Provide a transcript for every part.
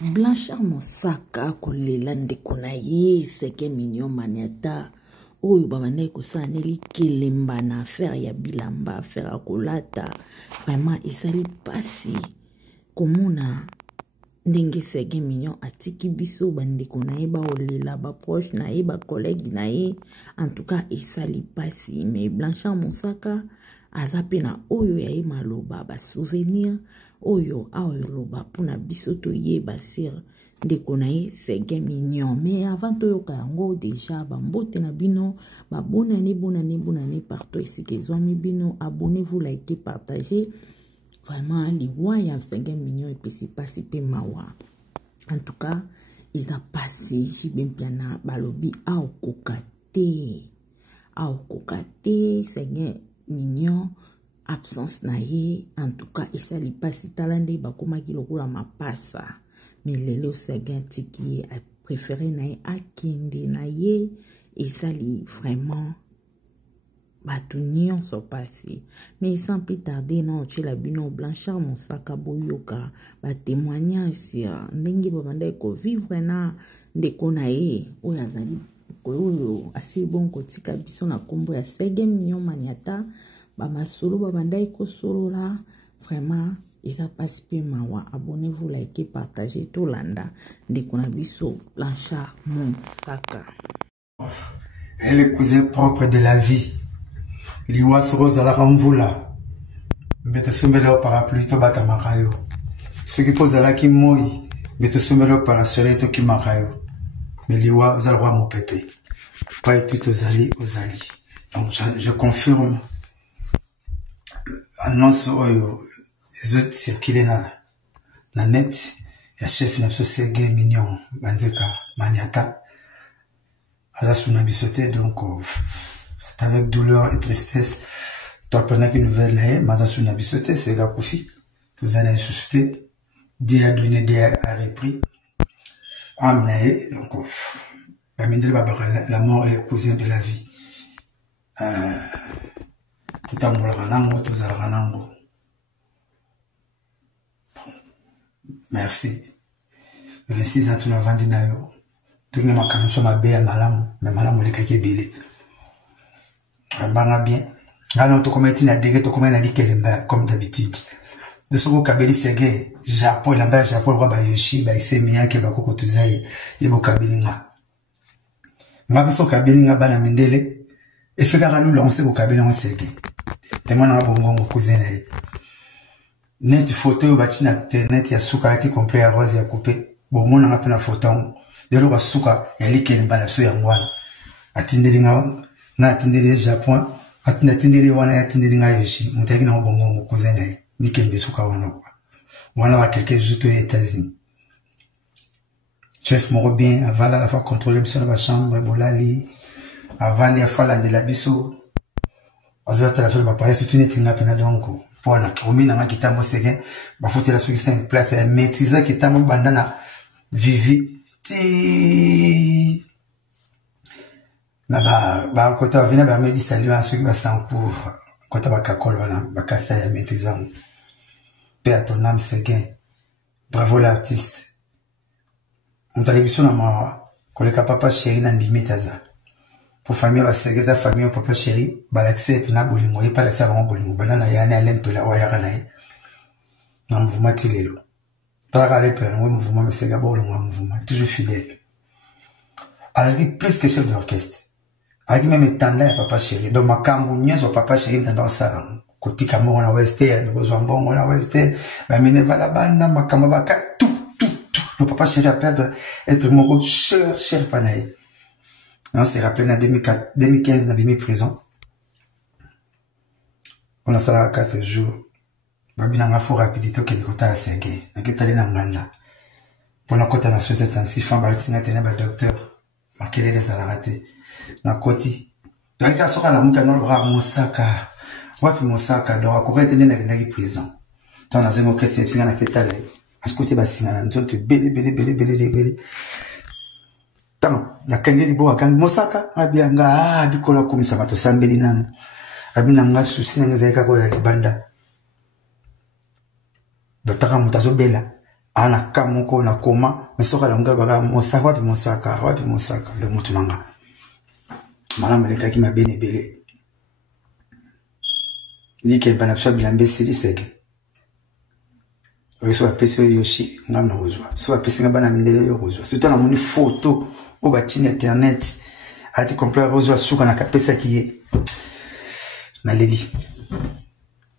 Blanchard Monsaka kolela ndeko na ye seke mignon maniata oyo babandaki kosaneli kelemba na affaire ya bilamba affaire ya kolata vraiment ezali pasi komona ndenge seke mignon atiki biso bandeko na ye baolela baproche na ye bacollègue na ye en tout cas ezali pasi mais Blanchard Monsaka aza pe na oyo ya ye maloba basouvenir oyo aoloba pona biso toyeba sir ndeko na ye seke mignon. Mais avant toyoka yango déjà bambote na bino bonane partout ici que zwami bino abonnez-vous, likez, partagez vraiment liwa ya seke mignon et puis si pasi pe mawa en tout cas il a passé jibempiana balobi aokoka te seke mignon absence na ye en tout cas esali pasi talande bakomaki lokola mapasa mais lelo sege tiki a préféré na ye akende na ye esali vraiment batu nyonso pasi. Mais sans plus tarder non tshela bino Blanchard Monsaka boyoka ba témoignage ndenge babandaki ko vivre na ndeko na ye oyo azali oyo asi bon kotika biso na kombo ya sege mignon maniata bamasolo babandaki kosolola vraiment eza pasi pe mawa. Abonnez-vous, likez, partagez tout landa ndeko na biso Blanchard Monsaka. Elle est cousin propre de la vie. Liwas rose à la ramvula. Mbete sombele au parapluie to bata makayo. Ce qui pose à la ki moi. Mbete sombele au parasole to ki makayo. Mais liwa zal roi mon pépé. Pas tout aux alliés. Donc je confirme. Annonce oyo. Les autres circulent na net. Ya chef na biso sege mignon. Banzeka maniata. Azasuna bisote donc. C'est avec douleur et tristesse. Tu apprenais qu'une nouvelle est, mais ça n'a bisoté, c'est gars Koufi. Tous en avez suscité. Dieu a donné, Dieu a repris. Amené, donc, la mort est le cousin de la vie. Tout en ranango, tout en ranango. Merci. 26 ans, tout le vendu na yo. Tout le monde a ma béa malam, mais malam, on est kake belé. Mbanga bien. Alors, tu commences à dire, tu commences à dire comme d'habitude. De ce que Kabeli Sege, Japon, l'amba Japon, roi Bayoshi, Baïse Mia, qui va koko tuzaï, yebo Kabeli nga. Mabiso Kabeli nga bana mindele, et fait garalou lancé au Kabeli en Sege. Témoin na bongo cousin naï. Net photo, bâti na internet, ya souka lati complet à rose ya coupé. Bon, mon n'a pas na photo. De l'eau à souka, ya liké n'bana so ya ngwana. Atindeli nga, na atindeli Japon, atindeli wana atindeli nga yoshi, mutaki na bongo mo cousin naï. Ni kembe souka wana quoi. Wana wa quelqu'un juste aux États-Unis. Chef moro bien, avant la fois contrôler biso na ba chambre, bolali, avant la fois la de la biso. Azota la fois ba parler surtout ni tinga pena donc. Pour na komi na ngakita mo sege, ba foutre la souki 5 place et maîtriser kita mo bandana vivi ti na ba kota vina ba medi salut en ceux qui va sans cours kota ba kakol wana ba kasa ya maîtrisant. Paix à ton âme Séguin. Bravo l'artiste. On t'a dit na ma koleka papa chéri na ndimitaza. Pour famille ba Séguin famille papa chéri ba l'accepte na bolingo et pas l'accepte vraiment bolingo. Banana yana lempela wa yaka na ye. Na mouvement tilelo. Tara lempela na mouvement mais Séguin bolingo mouvement toujours fidèle. Alors dit plus que chef d'orchestre. Avec même étendard ya papa chéri. Donc ma kambu nyezo papa chéri dans salon. Kotika mo na western kozwa mbongo na western ba mineva la banda makamba baka tout le papa chéri a perdre être moko cher panaï. On s'est rappelé en 2015 dans la prison. On a salé 4 jours. Babi na ngafo rapidité que kota a Séguin na ketali na nganda pour na kota na société en 6 francs balitinga tena ba docteur makele les raté na koti donc ka soka la muka no bra Monsaka. Wapi Monsaka donc akoka tene na kendaki prison tana zengo kese singa na ketale asikote basinga na nzoto bele tam na kangeli bo akang Monsaka abianga bikola komisa bato sambeli nana abina nga susi na nzaika ko ya libanda dotaka mutazo bela ana kamoko na koma mais soka la mga baka mosaka wapi mosaka le mutu nanga malamu lekaki mabene ebele likemba na biso bilambe sili seke so apesi oyo yoshi ngam na kozwa so apesi nga bana mindele yo kozwa surtout na moni photo o batini internet ati complet kozwa suka na kapesa kiye na lebi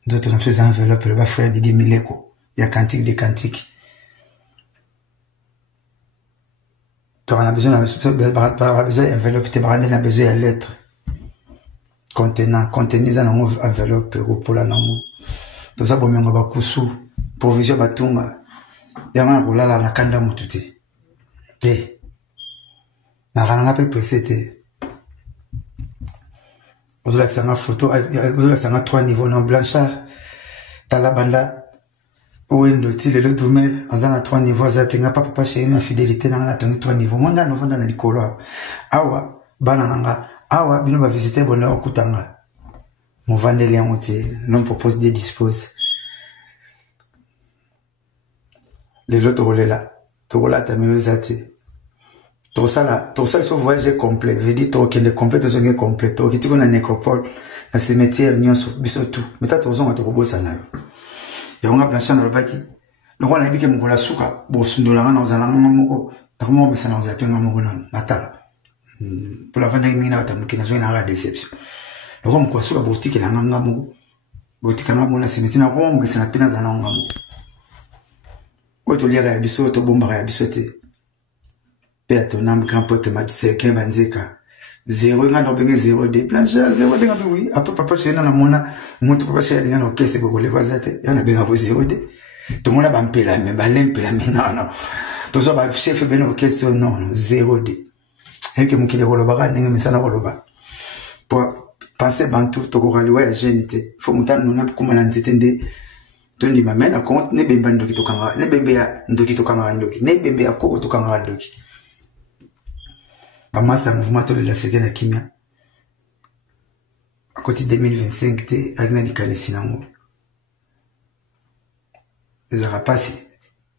nzoto na biso enveloppe le ba frère Didier Mileko ya cantique de cantique. Tu as besoin d'enveloppe, tu as besoin de lettres. Contenant dans enveloppe, pour la namu. Tout ça, pour me avoir kusu, provision batunga. Yama rola la kanda mututi. Te. Na rana pe presete. Vous avez une photo, vous avez 3 niveaux dans blanchard. T'as la banda. Ouendo ti le domaine en a 3 niveaux za tenga papa chez une fidélité na 3 niveaux mwanga no vanda na likolo awa bana nanga awa bino ba visiter bonheur okutanga mo vandele amote non propose de dispose les loto rolela ta mezati to ça so voyage complet veut dire to kende complet to zonge complet to kitiko na nécropole na cimetière nyonso biso tout meta to zonga to kobosa nayo yonga plancha na lobaki loko na bike mukola suka bo sundolanga na ozana moko takomo mesa na ozapenga moko na tala pour la vendre mina batamuki na zo na déception loko mukola suka bo tiki na nganga moko bo tika na bona semeti na ko mesa na pina za na nganga moko ko to liara ya biso to bomba ya biso te pe atonam grand pote match seke banzeka 0 nga no benge 0 de plancha 0 de nga oui après papa chez na mona mutu papa chez na orchestre ko le kwazate yana benga bo 0 de to mona ba mpela me ba lempela me na to zo ba chef ben orchestre non 0 de eke mukile ko lo ba nga misana ko lo ba pour passer bantu to ko raliwa ya jenite fo mutano na kuma na ntende to ndi mamena compte ne bemba ndoki to kanga ne bembe ya ndoki to kanga ndoki ne bembe ya koko to kanga ndoki Bamasa mouvement de la Ségué Kimia. À côté 2025, t'es Agna Sinango. Les Arapasi.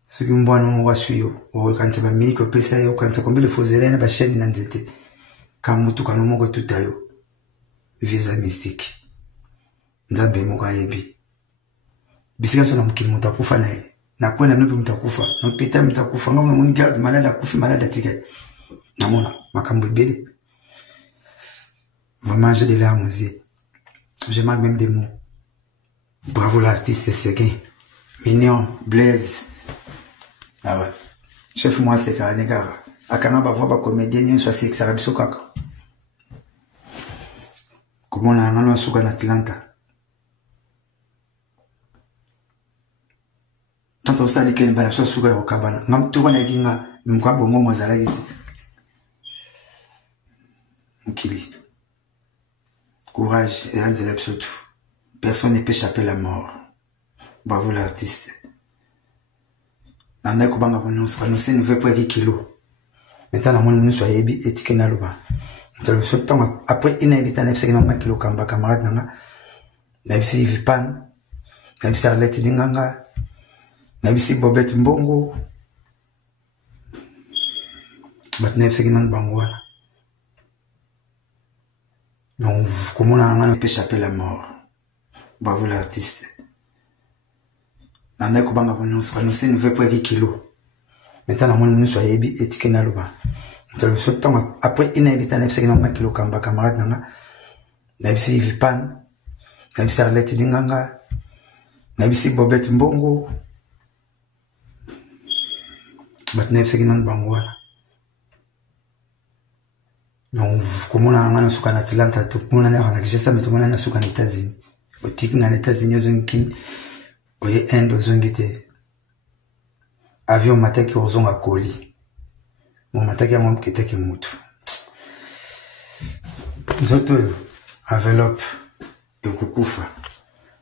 Ce qui m'boit non moi suyo. Ou quand tu vas mis que pesa yo quand tu combien de faux élèves ba chaîne nanzete. Kamutu kanomo ko tutayo. Visa mystique. Nzambe moka yebi. Bisika sona mukili mutakufa naye. Na kwenda mpe mutakufa. Na pita mutakufa ngoma muni garde malade akufi malade atike. Namona makambo belle. Vraiment j'ai des larmes aux yeux. Je manque même des mots. Bravo l'artiste Séguin. Mignon, Blaise. Ah ouais. Chef moi c'est Karanegara. Akana ba voix ba comédien soit c'est Xarabiso kaka. Comment on a un souka en Atlanta. Tant on sait qu'il y a une souka au cabana. Même tout le monde a dit que m'kwa bongo mwazala giti. Mukili. Courage et Anzelep surtout. Personne ne peut échapper la mort. Bravo l'artiste. Nanda kubanga bonus, bonus ne veut pas dire kilo. Maintenant la monde nous soit yebi étiqué na loba. Nous le temps après une édite na pseke na kilo kamba camarade nanga. Na bisi vipan. Na bisi Arlette Dinganga. Na bisi Bobette Mbongo. Bat na pseke na bangwana. Donc, comment on a pu échapper la mort? Bravo l'artiste. Nanda kubanga bonus ne veut pas dire kilo. Maintenant, la monde nous soit yebi étiqué na loba. Nous le temps après une édite na pseke na kilo kamba camarade nanga. Na bisi vipan. Na bisi Arlette Dinganga. Na bisi Bobette Mbongo. Bat na pseke na bangwana. Donc, comment on a souka en Atlanta, tout le monde a ça, mais tout le monde a souka en États-Unis. Au tikin en États-Unis, aux Unkin, au Inde, aux Ungité. Avion matin qui aux à Koli. Mon matin qui a mon qui était qui moutou. Nous autres, enveloppe, et au Koukoufa,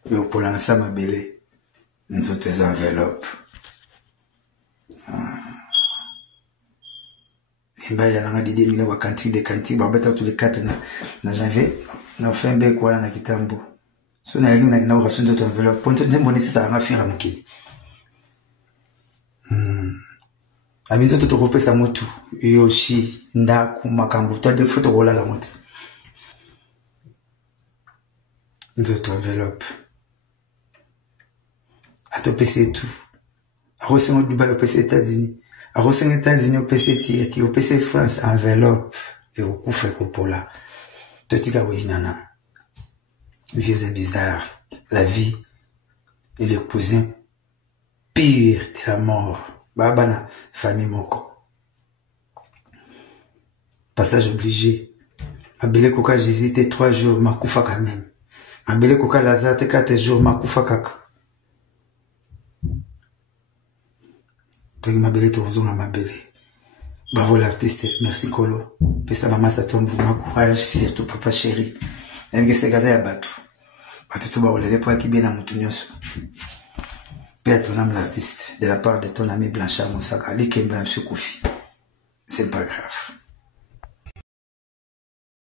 et au Polanasa Mabélé. Nous autres, enveloppe. Imba ya nanga didi mina wa cantique de cantique ba beta tous les 4 na janvier na fin be kwa na kitambo so na yaki na rason de enveloppe ponto ndemo nisi sa nga fira mukili Abinzo to kopesa mutu yoshi ndaku makambo to de photo rola la moto. Nzoto enveloppe. A to PC tout. A resengo Dubai au PC États-Unis. A resengo États-Unis au PC Turquie, au PC France enveloppe et au koufe kopola. To tika nana. Vie c'est bizarre. La vie est le cousin pire de la mort. Babana famille moko. Passage obligé. Abele koka j'hésite 3 jours, makoufa quand même. Abele koka lazate 4 jours, makoufa kaka. Togi mabele tozo na mabele. Bravo l'artiste, merci Kolo. Pesta maman ça tombe vous courage, surtout papa chéri. Même que c'est gaza ya batu. Batu tout ba olele pour qui bien na mutu nyonso. Père ton âme l'artiste, de la part de ton ami Blanchard Moussaka, Ali Kembra Monsieur Koufi. C'est pas grave.